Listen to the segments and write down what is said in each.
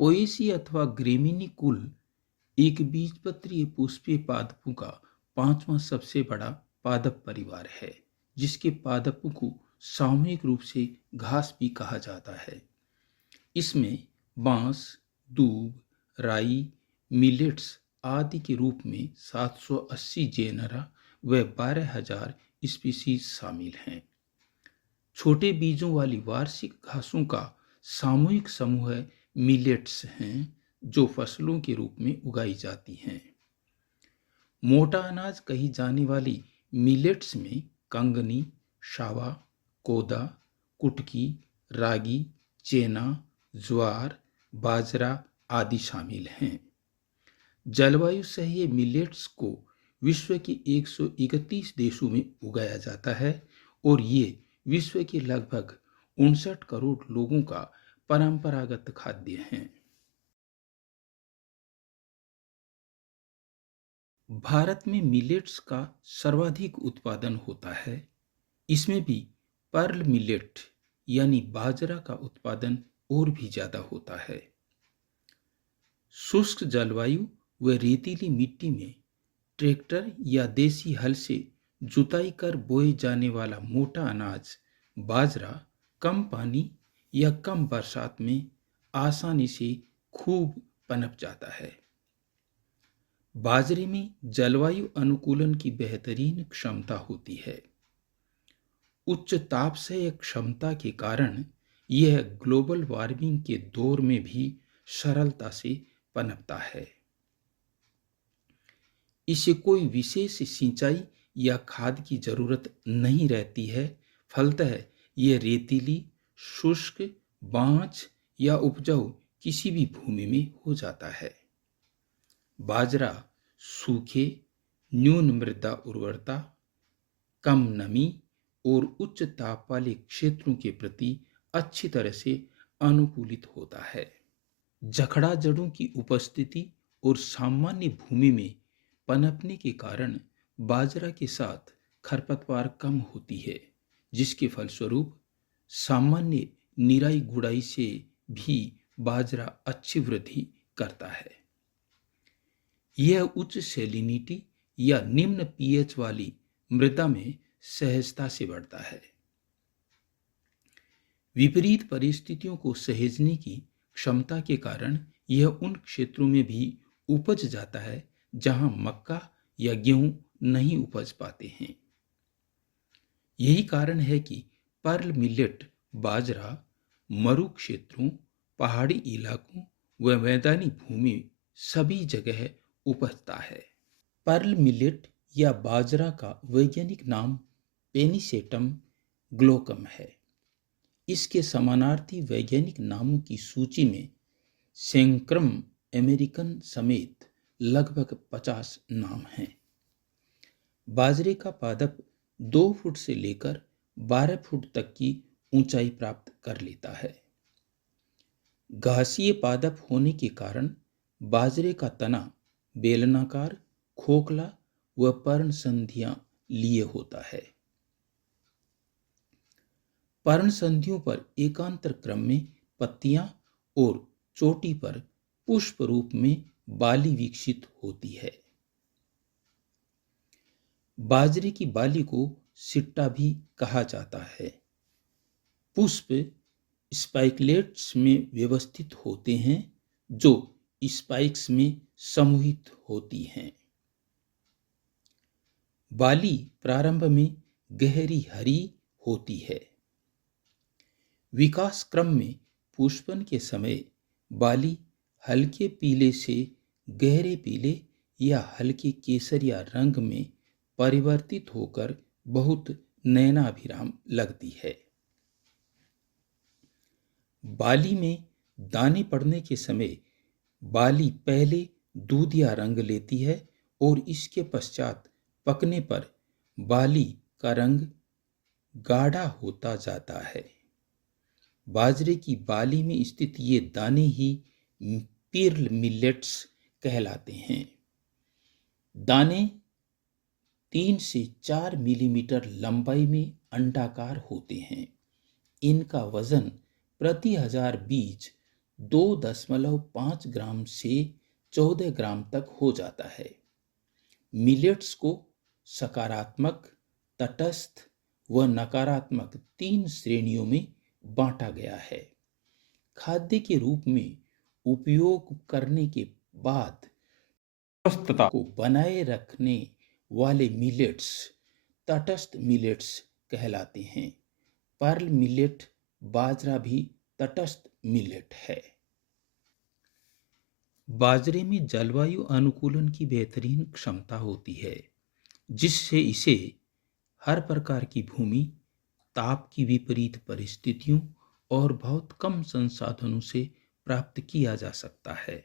Poaceae अथवा Gramineae कुल एक बीजपत्रीय पुष्पीय पादपों का पांचवा सबसे बड़ा पादप परिवार है, जिसके पादपों को सामूहिक रूप से घास भी कहा जाता है। इसमें बांस, दूब, राई, मिलेट्स आदि के रूप में 780 जेनरा व 12,000 स्पीशीज शामिल हैं। छोटे बीजों वाली वार्षिक घासों का सामूहिक समूह मिलेट्स हैं, जो फसलों के रूप में उगाई जाती हैं। मोटा अनाज कही जाने वाली मिलेट्स में कंगनी, शावा, कोदा, कुटकी, रागी, चेना, ज्वार, बाजरा आदि शामिल हैं। जलवायु सही मिलेट्स को विश्व के 131 देशों में उगाया जाता है और ये विश्व के लगभग 59 करोड़ लोगों का परंपरागत खाद्य हैं। भारत में मिलेट्स का सर्वाधिक उत्पादन होता है। इसमें भी पर्ल मिलेट यानी बाजरा का उत्पादन और भी ज्यादा होता है। शुष्क जलवायु व रेतीली मिट्टी में ट्रैक्टर या देसी हल से जुताई कर बोए जाने वाला मोटा अनाज बाजरा कम पानी या कम बरसात में आसानी से खूब पनप जाता है। बाजरे में जलवायु अनुकूलन की बेहतरीन क्षमता होती है। उच्च तापसह्य क्षमता के कारण यह ग्लोबल वार्मिंग के दौर में भी सरलता से पनपता है। इसे कोई विशेष सिंचाई या खाद की जरूरत नहीं रहती है। फलतः यह रेतीली, शुष्क, बांझ या उपजाऊ किसी भी भूमि में हो जाता है। बाजरा सूखे, न्यून मृदा उर्वरता, कम नमी और उच्च ताप वाले क्षेत्रों के प्रति अच्छी तरह से अनुकूलित होता है। जखड़ा जड़ों की उपस्थिति और सामान्य भूमि में पनपने के कारण बाजरा के साथ खरपतवार कम होती है, जिसके फलस्वरूप सामान्य निराई गुड़ाई से भी बाजरा अच्छी वृद्धि करता है। यह उच्च सैलिनिटी या निम्न पीएच वाली मृदा में सहजता से बढ़ता है। विपरीत परिस्थितियों को सहेजने की क्षमता के कारण यह उन क्षेत्रों में भी उपज जाता है जहां मक्का या गेहूं नहीं उपज पाते हैं। यही कारण है कि पर्ल मिलेट बाजरा मरु क्षेत्रों, पहाड़ी इलाकों व मैदानी भूमि सभी जगह उपजता है। पर्ल मिलेट या बाजरा का वैज्ञानिक नाम पेनिसेटम ग्लोकम है। इसके समानार्थी वैज्ञानिक नामों की सूची में सैंक्रम अमेरिकन समेत लगभग 50 नाम हैं। बाजरे का पादप 2 फुट से लेकर 12 फुट तक की ऊंचाई प्राप्त कर लेता है। घासीय पादप होने के कारण बाजरे का तना बेलनाकार, खोखला व पर्णसंधियां लिए होता है। पर्णसंधियों पर एकांतर क्रम में पत्तियां और चोटी पर पुष्प रूप में बाली विकसित होती है। बाजरे की बाली को सिट्टा भी कहा जाता है। पुष्प स्पाइकलेट्स में व्यवस्थित होते हैं, जो स्पाइक्स में समूहित होती हैं। बाली प्रारंभ में गहरी हरी होती है। विकास क्रम में पुष्पन के समय बाली हल्के पीले से गहरे पीले या हल्के केसरिया रंग में परिवर्तित होकर बहुत नयनाभिराम लगती है। बाली में दाने पड़ने के समय बाली पहले दूधिया रंग लेती है और इसके पश्चात पकने पर बाली का रंग गाढ़ा होता जाता है। बाजरे की बाली में स्थित ये दाने ही पर्ल मिलेट्स कहलाते हैं। दाने 3 से 4 मिलीमीटर लंबाई में अंडाकार होते हैं। इनका वजन प्रति 1000 बीज 2.5 ग्राम से 14 ग्राम तक हो जाता है। मिलेट्स को सकारात्मक, तटस्थ व नकारात्मक 3 श्रेणियों में बांटा गया है। खाद्य के रूप में उपयोग करने के बाद स्वस्थता को बनाए रखने वाले मिलेट्स तटस्थ मिलेट्स कहलाते हैं। पर्ल मिलेट बाजरा भी तटस्थ मिलेट है। बाजरे में जलवायु अनुकूलन की बेहतरीन क्षमता होती है, जिससे इसे हर प्रकार की भूमि, ताप की विपरीत परिस्थितियों और बहुत कम संसाधनों से प्राप्त किया जा सकता है।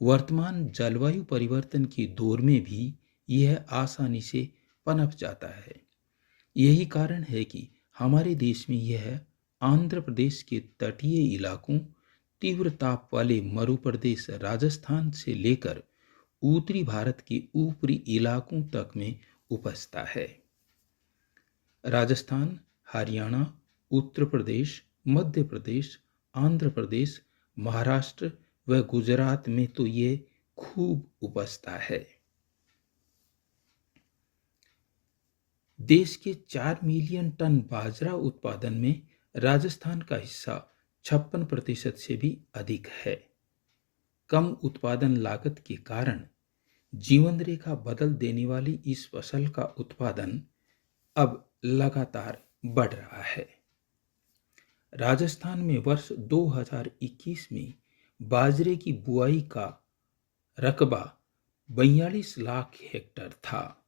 वर्तमान जलवायु परिवर्तन के दौर में भी यह आसानी से पनप जाता है। यही कारण है कि हमारे देश में यह आंध्र प्रदेश के तटीय इलाकों, तीव्र ताप वाले मरुप्रदेश राजस्थान से लेकर उत्तरी भारत के ऊपरी इलाकों तक में उपजता है। राजस्थान, हरियाणा, उत्तर प्रदेश, मध्य प्रदेश, आंध्र प्रदेश, महाराष्ट्र व गुजरात में तो ये खूब उपजता है। देश के 4 मिलियन टन बाजरा उत्पादन में राजस्थान का हिस्सा 56% से भी अधिक है। कम उत्पादन लागत के कारण जीवन रेखा बदल देने वाली इस फसल का उत्पादन अब लगातार बढ़ रहा है। राजस्थान में वर्ष 2021 में बाजरे की बुआई का रकबा 42 लाख हेक्टेयर था,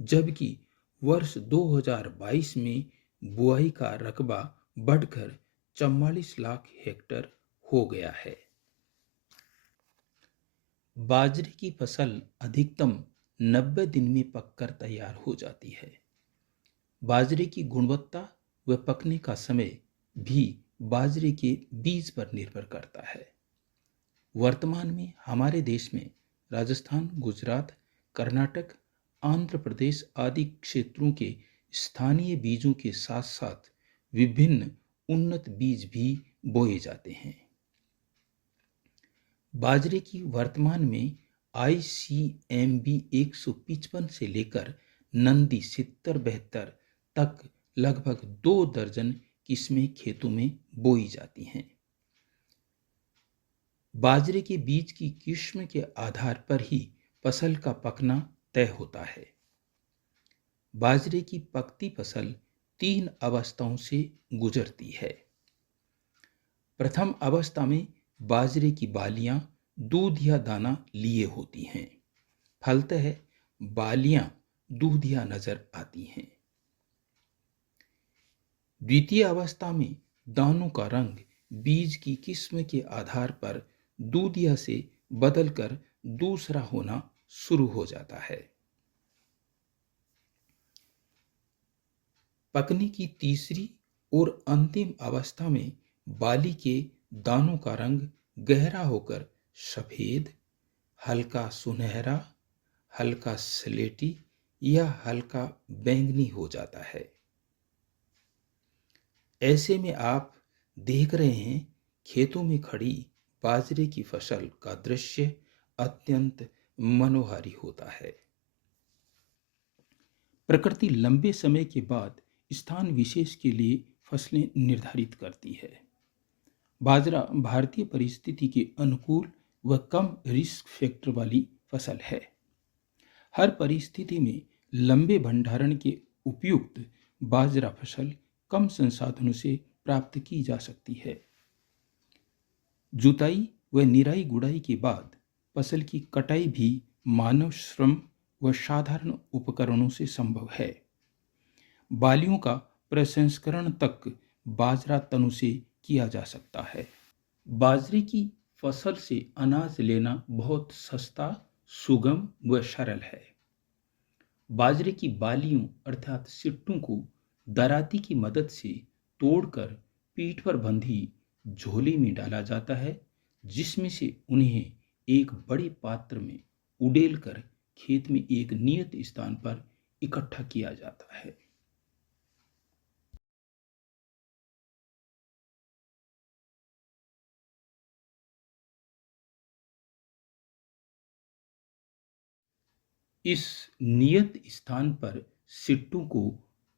जबकि वर्ष 2022 में बुआई का रकबा बढ़कर 44 लाख हेक्टेयर हो गया है। बाजरे की फसल अधिकतम 90 दिन में पककर तैयार हो जाती है। बाजरे की गुणवत्ता व पकने का समय भी बाजरे के बीज पर निर्भर करता है। वर्तमान में हमारे देश में राजस्थान, गुजरात, कर्नाटक, आंध्र प्रदेश आदि क्षेत्रों के स्थानीय बीजों के साथ साथ विभिन्न उन्नत बीज भी बोए जाते हैं। बाजरे की वर्तमान में ICMB 155 से लेकर नंदी 70-72 तक लगभग 2 दर्जन किस्में खेतों में बोई जाती हैं। बाजरे के बीज की किस्म के आधार पर ही फसल का पकना तय होता है। बाजरे की पकती फसल 3 अवस्थाओं से गुजरती है। प्रथम अवस्था में बाजरे की बालियां दूधिया दाना लिए होती हैं। फलतः बालियां दूधिया नजर आती हैं। द्वितीय अवस्था में दानों का रंग बीज की किस्म के आधार पर दूधिया से बदलकर दूसरा होना शुरू हो जाता है। पकने की तीसरी और अंतिम अवस्था में बाली के दानों का रंग गहरा होकर सफेद, हल्का सुनहरा, हल्का स्लेटी या हल्का बैंगनी हो जाता है। ऐसे में आप देख रहे हैं खेतों में खड़ी बाजरे की फसल का दृश्य अत्यंत मनोहारी होता है। प्रकृति लंबे समय के बाद स्थान विशेष के लिए फसलें निर्धारित करती है। बाजरा भारतीय परिस्थिति के अनुकूल व कम रिस्क फैक्टर वाली फसल है। हर परिस्थिति में लंबे भंडारण के उपयुक्त बाजरा फसल कम संसाधनों से प्राप्त की जा सकती है। जुताई व निराई गुड़ाई के बाद फसल की कटाई भी मानव श्रम व साधारण उपकरणों से संभव है। बालियों का प्रसंस्करण तक बाजरा तनु से किया जा सकता है। बाजरे की फसल से अनाज लेना बहुत सस्ता, सुगम व सरल है। बाजरे की बालियों अर्थात सिट्टों को दराती की मदद से तोड़कर पीठ पर बंधी झोले में डाला जाता है, जिसमें से उन्हें एक बड़े पात्र में उड़ेल कर खेत में एक नियत स्थान पर इकट्ठा किया जाता है। इस नियत स्थान पर सिट्टू को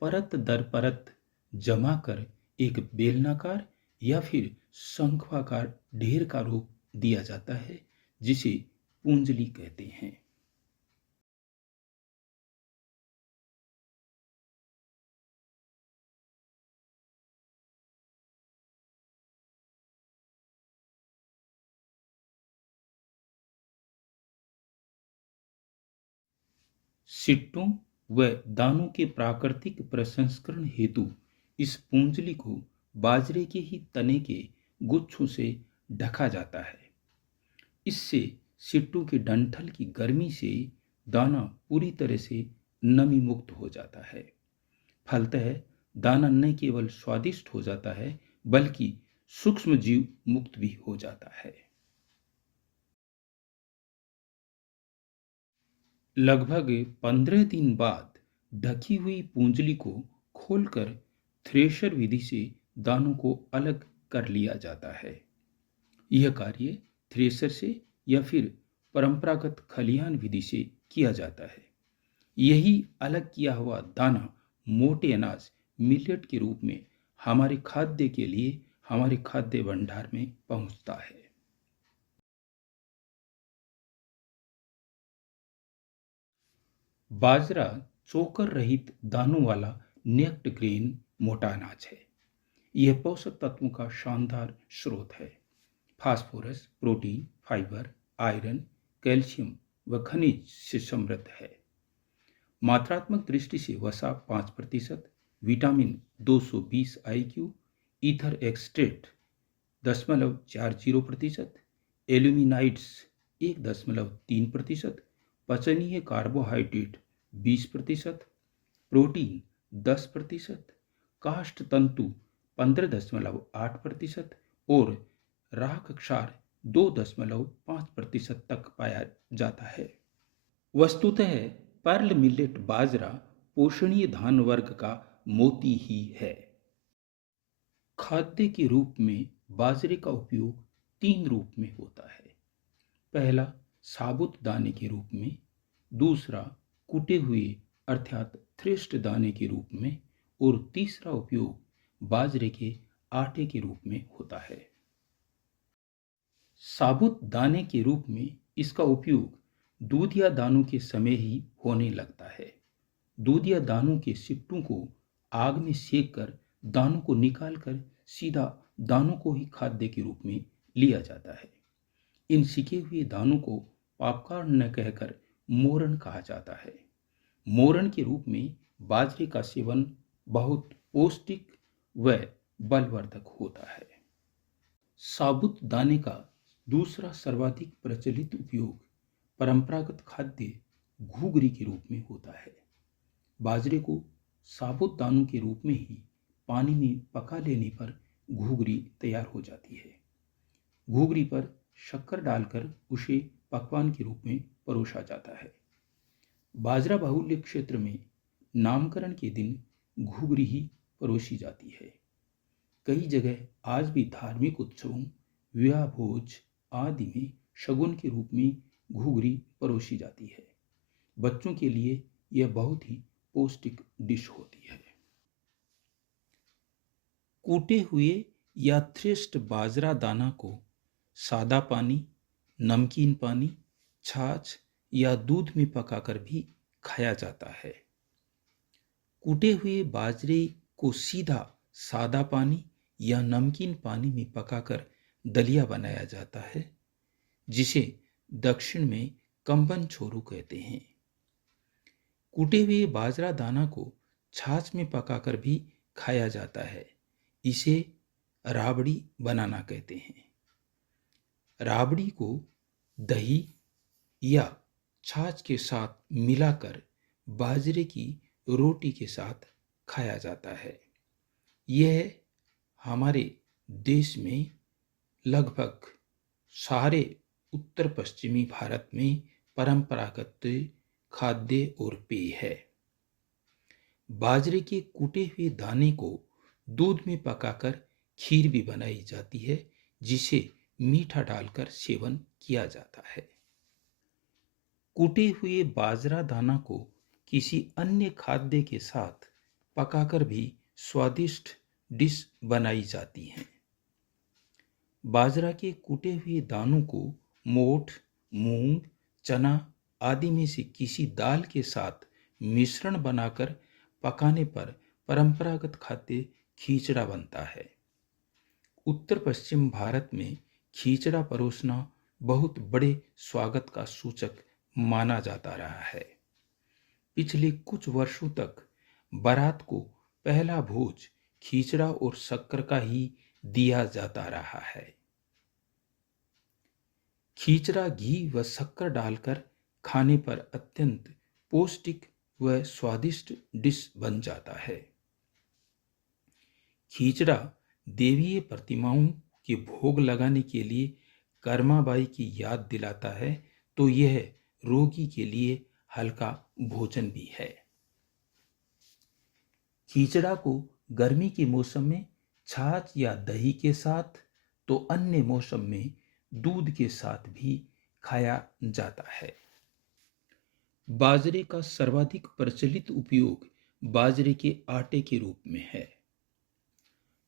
परत दर परत जमा कर एक बेलनाकार या फिर शंक्वाकार ढेर का रूप दिया जाता है, जिसे पूंजली कहते हैं। सिट्टों व दानों के प्राकृतिक प्रसंस्करण हेतु इस पूंजली को बाजरे के ही तने के गुच्छों से ढका जाता है। इससे सिट्टू के डंठल की गर्मी से दाना पूरी तरह से नमी मुक्त हो जाता है। फलतः दाना न केवल स्वादिष्ट हो जाता है, बल्कि सूक्ष्म जीव मुक्त भी हो जाता है। लगभग 15 दिन बाद ढकी हुई पूंजली को खोलकर थ्रेशर विधि से दानों को अलग कर लिया जाता है। यह कार्य थ्रेशर से या फिर परंपरागत खलिहान विधि से किया जाता है। यही अलग किया हुआ दाना मोटे अनाज मिलेट के रूप में हमारे खाद्य के लिए हमारे खाद्य भंडार में पहुंचता है। बाजरा चोकर रहित दानों वाला नेक्ड ग्रेन मोटा अनाज है। यह पोषक तत्वों का शानदार स्रोत है। Phosphorus, protein, fibre, iron, calcium व खनिज से समृद्ध है। मात्रात्मक दृष्टि से वसा 5%, vitamin 220 IQ, ether extract 0.40%, albuminoids 1.3%, पचनीय कार्बोहाइड्रेट 20%, प्रोटीन 10%, काष्ठ तंतु 15.8% और राख क्षार 2.5% तक पाया जाता है। वस्तुतः पर्ल मिलेट बाजरा पोषणीय धान वर्ग का मोती ही है। खाद्य के रूप में बाजरे का उपयोग 3 रूप में होता है। पहला साबुत दाने के रूप में, दूसरा कूटे हुए अर्थात थ्रेश्ड दाने के रूप में और तीसरा उपयोग बाजरे के आटे के रूप में होता है। साबुत दाने के रूप में इसका उपयोग दूध या दानों के समय ही होने लगता है। दूध या दानों के सिट्टों को आग में सेक कर दानों को निकालकर सीधा दानों को ही खाद्य के रूप में लिया जाता है। इन सिके हुए दानों को पॉपकॉर्न न कहकर मोरन कहा जाता है। मोरन के रूप में बाजरे का सेवन बहुत पौष्टिक व बलवर्धक होता है। साबुत दाने का दूसरा सर्वाधिक प्रचलित उपयोग परंपरागत खाद्य घूगरी के रूप में होता है। बाजरे को साबुत दानों के रूप में ही पानी में पका लेने पर घूगरी तैयार हो जाती है। घूगरी पर शक्कर डालकर उसे पकवान के रूप में परोसा जाता है। बाजरा बाहुल्य क्षेत्र में नामकरण के दिन घूगरी ही परोसी जाती है। कई जगह आज भी धार्मिक उत्सवों, विवाह भोज आदि में शगुन के रूप में घूगरी परोसी जाती है। बच्चों के लिए यह बहुत ही पौष्टिक डिश होती है। कूटे हुए या थ्रेश्ड बाजरा दाना को सादा पानी, नमकीन पानी, छाछ या दूध में पकाकर भी खाया जाता है। कूटे हुए बाजरे को सीधा सादा पानी या नमकीन पानी में पकाकर दलिया बनाया जाता है, जिसे दक्षिण में कंबन छोरू कहते हैं। कूटे हुए बाजरा दाना को छाछ में पकाकर भी खाया जाता है। इसे राबड़ी बनाना कहते हैं। राबड़ी को दही या छाछ के साथ मिलाकर बाजरे की रोटी के साथ खाया जाता है। यह हमारे देश में लगभग सारे उत्तर पश्चिमी भारत में परंपरागत खाद्य और पेय है। बाजरे के कूटे हुए दाने को दूध में पकाकर खीर भी बनाई जाती है, जिसे मीठा डालकर सेवन किया जाता है। कूटे हुए बाजरा दाना को किसी अन्य खाद्य के साथ पकाकर भी स्वादिष्ट डिश बनाई जाती हैं। बाजरा के कूटे हुए दानों को मोठ, मूंग, चना आदि में से किसी दाल के साथ मिश्रण बनाकर पकाने पर परंपरागत खाद्य खीचड़ा बनता है। उत्तर पश्चिम भारत में खीचड़ा परोसना बहुत बड़े स्वागत का सूचक माना जाता रहा है। पिछले कुछ वर्षों तक बारात को पहला भोज खीचड़ा और शक्कर का ही दिया जाता रहा है। खीचड़ा घी व शक्कर डालकर खाने पर अत्यंत पौष्टिक व स्वादिष्ट डिश बन जाता है। खीचड़ा देवीय प्रतिमाओं के भोग लगाने के लिए कर्माबाई की याद दिलाता है, तो यह रोगी के लिए हल्का भोजन भी है। खीचड़ा को गर्मी के मौसम में छाछ या दही के साथ, तो अन्य मौसम में दूध के साथ भी खाया जाता है। बाजरे का सर्वाधिक प्रचलित उपयोग बाजरे के आटे के रूप में है।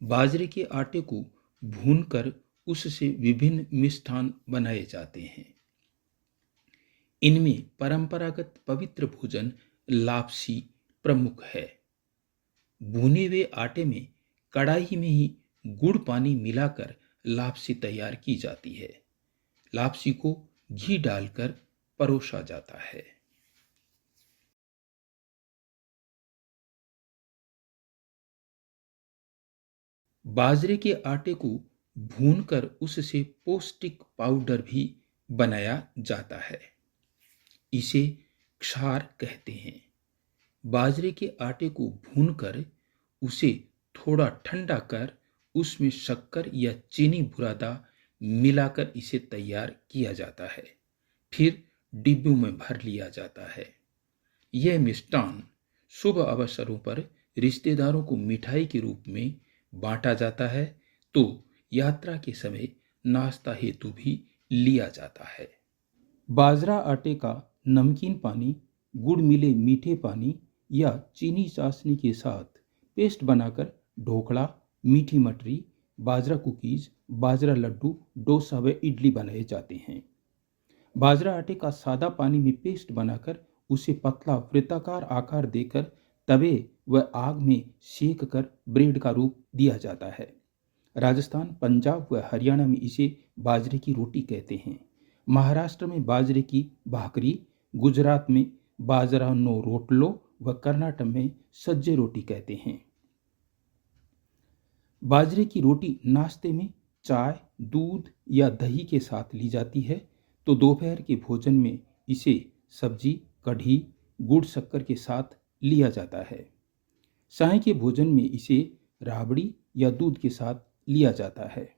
बाजरे के आटे को भूनकर उससे विभिन्न मिष्ठान बनाए जाते हैं। इनमें परंपरागत पवित्र भोजन लापसी प्रमुख है। भुने हुए आटे में कढ़ाई में ही गुड़ पानी मिलाकर लापसी तैयार की जाती है। लापसी को घी डालकर परोसा जाता है। बाजरे के आटे को भूनकर उससे पौष्टिक पाउडर भी बनाया जाता है। इसे क्षार कहते हैं। बाजरे के आटे को भूनकर उसे थोड़ा ठंडा कर उसमें शक्कर या चीनी बुरादा मिलाकर इसे तैयार किया जाता है। फिर डिब्बों में भर लिया जाता है। यह मिष्टान शुभ अवसरों पर रिश्तेदारों को मिठाई के रूप में बांटा जाता है, तो यात्रा के समय नाश्ता हेतु भी लिया जाता है। बाजरा आटे का नमकीन पानी, गुड़ मिले मीठे पानी या चीनी चाशनी के साथ पेस्ट बनाकर ढोकला, मीठी मठरी, बाजरा कुकीज, बाजरा लड्डू, डोसा व इडली बनाए जाते हैं। बाजरा आटे का सादा पानी में पेस्ट बनाकर उसे पतला वृत्ताकार आकार देकर तवे व आग में सेक कर ब्रेड का रूप दिया जाता है। राजस्थान, पंजाब व हरियाणा में इसे बाजरे की रोटी कहते हैं। महाराष्ट्र में बाजरे की भाकरी, गुजरात में बाजरा नो रोटलो व कर्नाटक में सज्जे रोटी कहते हैं। बाजरे की रोटी नाश्ते में चाय, दूध या दही के साथ ली जाती है, तो दोपहर के भोजन में इसे सब्जी, कढ़ी, गुड़ शक्कर के साथ लिया जाता है। साय के भोजन में इसे राबड़ी या दूध के साथ लिया जाता है।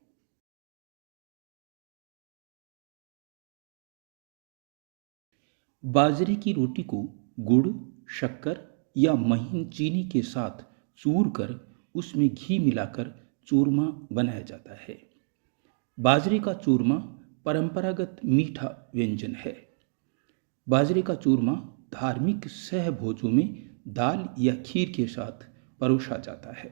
बाजरे की रोटी को गुड़, शक्कर या महीन चीनी के साथ चूर कर उसमें घी मिलाकर चूरमा बनाया जाता है। बाजरे का चूरमा परंपरागत मीठा व्यंजन है। बाजरे का चूरमा धार्मिक सहभोजों में दाल या खीर के साथ परोसा जाता है।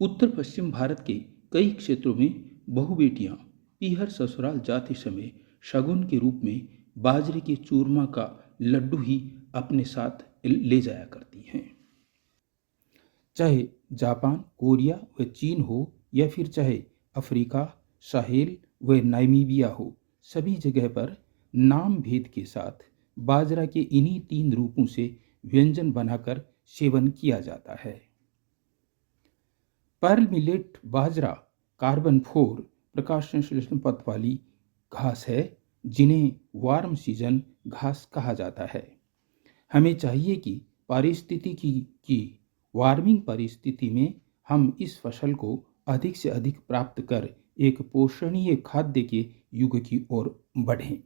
उत्तर पश्चिम भारत के कई क्षेत्रों में बहु बेटियां पीहर ससुराल जाते समय शगुन के रूप में बाजरे के चूरमा का लड्डू ही अपने साथ ले जाया करती हैं। चाहे जापान, कोरिया व चीन हो या फिर चाहे अफ्रीका, साहेल व नामीबिया हो, सभी जगह पर नाम भेद के साथ बाजरा के इन्हीं 3 रूपों से व्यंजन बनाकर सेवन किया जाता है। पर्ल मिलेट बाजरा कार्बन 4 प्रकाश संश्लेषण पथ वाली घास है, जिन्हें वार्म सीजन घास कहा जाता है। हमें चाहिए कि पारिस्थितिकी की वार्मिंग परिस्थिति में हम इस फसल को अधिक से अधिक प्राप्त कर एक पोषणीय खाद्य के युग की ओर बढ़ें।